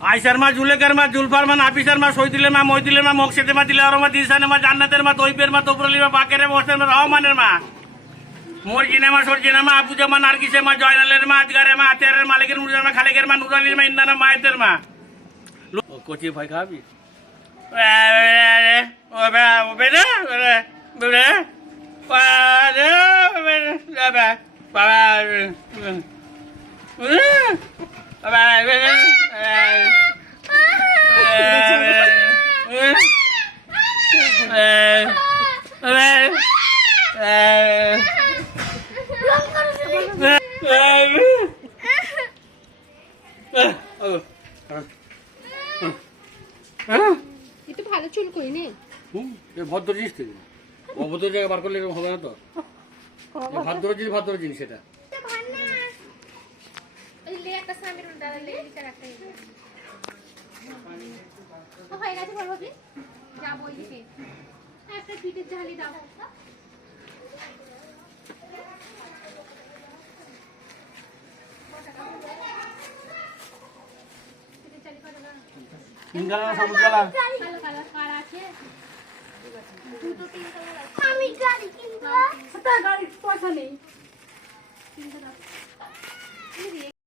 আইসার মা, জুলেকার মা, জুলফার মা, নাফিসার মা, শহীদুলের মা, মহিদুলের মা, মকসেদের মা, দিলার মা, দিলসানের মা, জান্নাতের মা, তৈবের মা, তবরুলের মা, বাকের মা, ওসের মা, রহমানের মা, মর্জিনা মা, সরজিনা মা, আবুজা মা, নার্গিসের মা, জয়নালের মা, আজগারের মা, আতিয়ারের মালিকের মুজার মা, খালেকের মা, নুরালির মা, ইন্দানা মায়েদের মা। কচি ভাই খাবি? একটু ভালো চুল করি নে। ভদ্র জিনিস থেকে অভদ্র জায়গায় বার করলে এরকম হবে না তো। ভদ্র জিনিস সেটা। হয়ে গেছে বলবো কি যাবো ওইদিকে একটা পিঠের ঝালি দাও। আমি গাড়ি কিনবো। গাড়ি পয়সা নেই।